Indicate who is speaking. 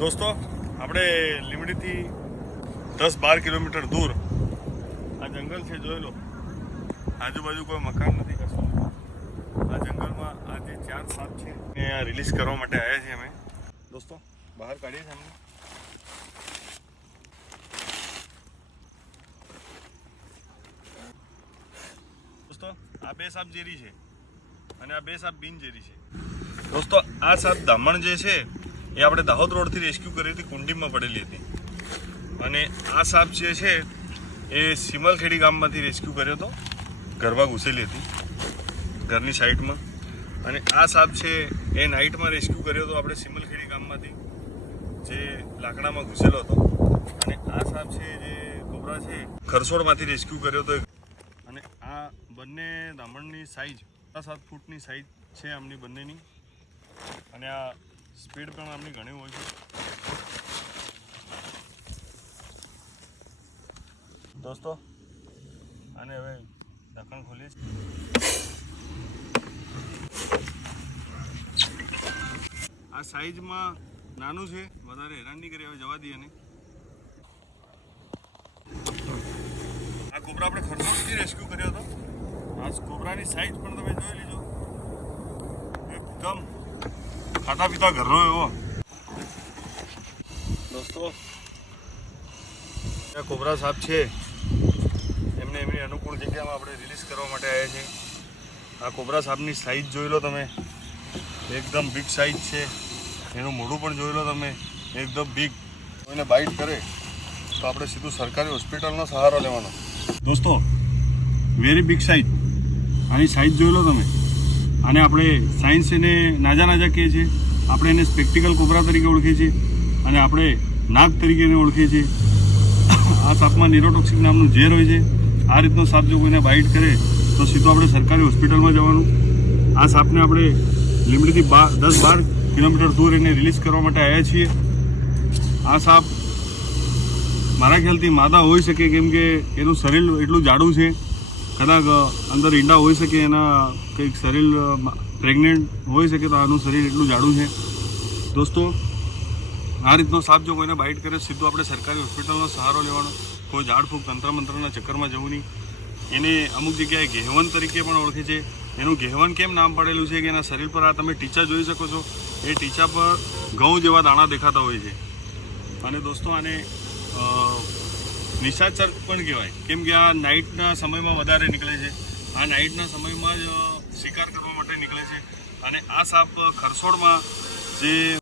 Speaker 1: દોસ્તો આપણે લીમડીથી દસ બાર કિલોમીટર દૂર આ જંગલ છે જોઈ લો આજુબાજુ કોઈ મકાન નથી કશું. આ જંગલમાં આ જે ચાર સાપ છે. એ આ રિલીઝ કરવા માટે આવ્યા છીએ અમે. દોસ્તો બહાર કાઢીએ છીએ અમને દોસ્તો આ બે સાપ ઝેરી છે. અને આ બે સાપ બિનઝેરી છે. દોસ્તો, આ સાપ દામણ જે છે, એ આપણે દાહોદ રોડથી રેસ્ક્યુ કરી હતી, કુંડીમાં પડેલી હતી. અને આ સાપ જે છે, એ સિમલખેડી ગામમાંથી રેસ્ક્યુ કર્યો હતો. ઘરમાં ઘૂસેલી હતી, ઘરની સાઈડમાં. અને આ સાપ છે, એ નાઇટમાં રેસ્ક્યુ કર્યો હતો આપણે સિમલખેડી ગામમાંથી, જે લાકડામાં ઘૂસેલો હતો. અને આ સાપ છે જે કોબરા છે ખરસોડમાંથી રેસ્ક્યુ કર્યો હતો. અને આ બંને દામણની સાઈઝ સાત ફૂટની સાઈઝ છે આમની બંનેની. અને આ સ્પીડ પણ આમની ઘણી હોય છે. દોસ્તો અને હવે ઢક્કણ ખોલીએ. આ સાઈઝમાં નાનું છે, વધારે હેરાન નહીં કરી હવે જવા દઈએ ને આ કોબરા આપણે ખરસોડથી રેસ્ક્યુ કર્યો હતો. આ કોબરાની સાઈઝ પણ તમે જોઈ લીજો એકદમ ખાતા પીતા ઘરનો એવો. દોસ્તો, આ કોબરા સાપ છે. એમને એમની અનુકૂળ જગ્યામાં આપણે રિલીઝ કરવા માટે આવ્યા છે આ કોબરા સાપની સાઈઝ જોઈ લો તમે. એકદમ બિગ સાઈઝ છે. એનું મોઢું પણ જોઈ લો તમે. એકદમ બિગ કોઈને બાઇટ કરે, તો આપણે સીધું સરકારી હોસ્પિટલનો સહારો લેવાનો. દોસ્તો વેરી બિગ સાઈઝ આની સાઇઝ જોઈ લો તમે. આને આપણે સાયન્સ એને નાજા નાજા કહીએ છીએ. આપણે એને સ્પેક્ટિકલ કોબરા તરીકે ઓળખીએ છીએ. અને આપણે નાગ તરીકે એને ઓળખીએ છીએ. આ સાપમાં નિરોટોક્સિક નામનું ઝેર હોય છે. આ રીતનો સાપ જો કોઈને બાઇટ કરે, તો સીધું આપણે સરકારી હોસ્પિટલમાં જવાનું. આ સાપને આપણે લીમડીથી બાર દસ બાર કિલોમીટર દૂર એને રિલીઝ કરવા માટે આવ્યા છીએ. આ સાપ મારા ખ્યાલથી માદા હોઈ શકે કેમ કે એનું શરીર એટલું જાડું છે. કદાચ અંદર ઈંડા હોઈ શકે, એના કંઈક શરીર પ્રેગ્નેન્ટ હોઈ શકે તો આનું શરીર એટલું જાડું છે. દોસ્તો, આ રીતનો સાપ જો કોઈને બાઇટ કરે સીધો આપણે સરકારી હોસ્પિટલનો સહારો લેવાનો. કોઈ ઝાડફૂંક તંત્ર મંત્રના ચક્કરમાં જવું નહીં. એને અમુક જગ્યાએ ઘેવન તરીકે પણ ઓળખે છે. એનું ઘેવન કેમ નામ પાડેલું છે કે એના શરીર પર આ તમે ટીચા જોઈ શકો છો? એ ટીચા પર ઘઉં જેવા દાણા દેખાતા હોય છે. અને દોસ્તો, આને નિશાચર પણ કહેવાય? કેમ કે આ નાઇટના સમયમાં વધારે નીકળે છે. આ નાઇટના સમયમાં જ શિકાર કરવા માટે નીકળે છે. અને આ સાપ ખરસોડમાં જે